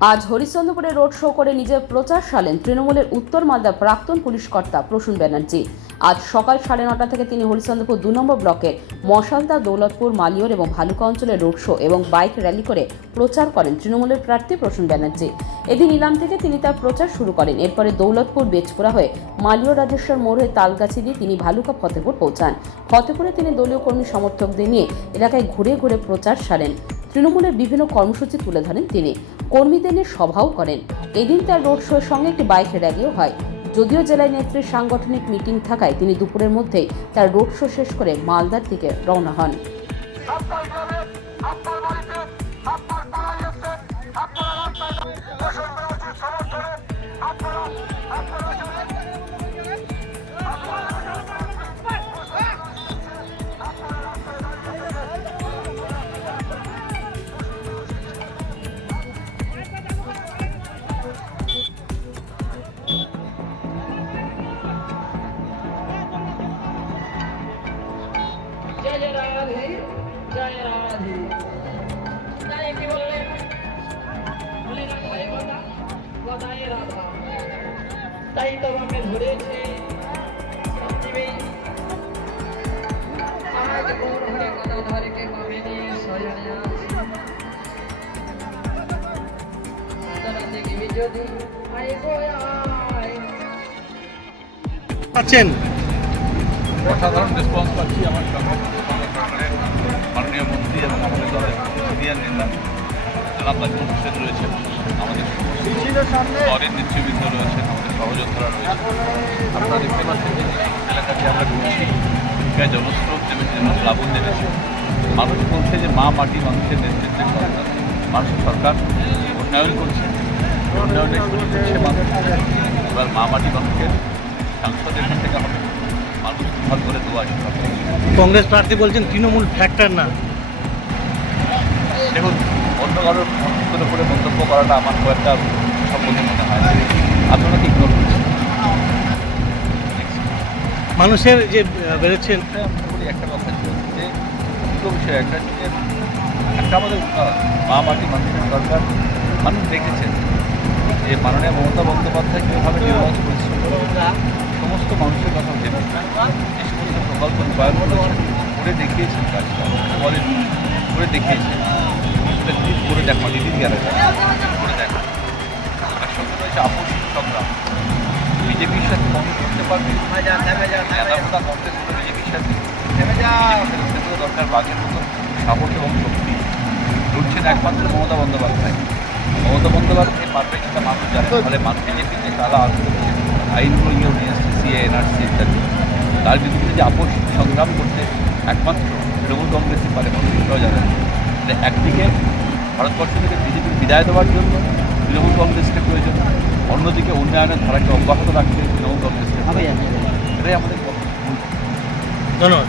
আজ হরিশ্চন্দ্রপুরে road show করে নিজের প্রচার সারলেন তৃণমূলের উত্তর মালদার প্রাক্তন পুলিশ কর্তা প্রসূন ব্যানার্জি। আজ সকাল 9:30 থেকে তিনি হরিশ্চন্দ্রপুর 2 নম্বর ব্লকের মশালদা, দৌলতপুর, মালিয়র এবং ভালুকা অঞ্চলে রোড শো এবং বাইক র্যালি করে প্রচার করেন তৃণমূলের প্রার্থী প্রসূন ব্যানার্জি। এদিন ইলাম থেকে তিনি তার প্রচার শুরু করেন। এরপরে দৌলতপুর, বেজপুরা হয়ে মালিয়র রাজেশ্বর মোড় হয়ে তালগাছি দিয়ে তিনি ভালুকা ফতেপুর পৌঁছান। ফতেপুরে তিনি দলীয় কর্মী সমর্থকদের নিয়ে এলাকায় ঘুরে ঘুরে প্রচার সারেন। তৃণমূলের বিভিন্ন কর্মসূচি তুলে ধরেন তিনি, কর্মীদের নিয়ে সভাও করেন। এদিন তার রোড শোর সঙ্গে একটি বাইক র্যালিও হয়। যদিও জেলায় নেত্রীর সাংগঠনিক মিটিং থাকায় তিনি দুপুরের মধ্যেই তার রোড শো শেষ করে মালদার দিকে রওনা হন। जय राधे जय राधे जय की बोले बोले রাধাই কথা কথাই রাধা তাই তো আমি ধরেছি সত্যি আজ কোন হরে কথা ধরে কে কবে নিয়ে সজনে আছি তারা দেখি যদি আই গো আই আছেন অসাধারণ রেসপন্স পাচ্ছি আমার সঙ্গে মাননীয় মন্ত্রী এবং আমাদের দলের সিনিয়র নেতা জনাব নাজমুল হোসেন রয়েছেন, আমাদের দলের নেতৃবৃন্দ রয়েছেন, আমাদের সহযোদ্ধারা রয়েছেন। আপনারা দেখতে পাচ্ছেন যে এলাকাটি আমরা ঢুকছি, প্রায় জনস্রোত নেমেছে, জনপ্লাবন নেমেছে। মানুষ বলছে যে মা মাটি মানুষের নেতৃত্বে সরকার, মানুষের সরকার উন্নয়ন করছে, উন্নয়নের শুরু করছে মানুষ। এবার মা মাটি মানুষের সাংসদের এখান থেকে হবে মানুষ ভাল করে দেওয়া আসবে। কংগ্রেস প্রার্থী বলছেন তৃণমূল ফ্যাক্টর না। দেখুন, অন্য কারোর মন্তব্যের উপরে মন্তব্য করাটা আমার খুব একটা সম্পত্তি মনে হয় না। আপনারা কি ইগনোর করছেন? মানুষের যে বেরোচ্ছেন বলি একটা কথা যে দুটো বিষয়, একটা যে একটা আমাদের মা মাটি মানুষের দরকার। মানুষ দেখেছেন যে মাননীয় মমতা বন্দ্যোপাধ্যায় কীভাবে নির্বাচন পরিশ্রম সমস্ত মানুষের কথা ভেবে যে সমস্ত প্রকল্প রূপায়ণ করে দেখিয়েছেন, কাজটা বলেন করে দেখিয়েছেন। করে দেখো দিদি গেলে করে দেখো। আর সঙ্গে রয়েছে আপোষ সংগ্রাম। বিজেপির সাথে কংগ্রেস করতে পারবে, নেতা কংগ্রেস করে বিজেপির সাথে দরকার বাঘের মতো সাহস এবং শক্তি। লড়ছেন একমাত্র মমতা বন্দ্যোপাধ্যায়। মমতা বন্দ্যোপাধ্যায় পারবে যেটা মানুষ জানে। ফলে বিজেপির যে কালা আইনগুলো নিয়ে এসছে, সিএ, এনআরসি ইত্যাদি, তার বিরুদ্ধে যে আপোষ সংগ্রাম করতে একমাত্র তৃণমূল কংগ্রেসই পারে, মানুষ এটাও জানেন। একদিকে ভারতবর্ষ থেকে বিজেপির বিদায় দেওয়ার জন্য তৃণমূল কংগ্রেসকে প্রয়োজন, অন্যদিকে উন্নয়নের ধারাকে অব্যাহত রাখতে তৃণমূল কংগ্রেসকে। এটাই আমাদের ধন্যবাদ।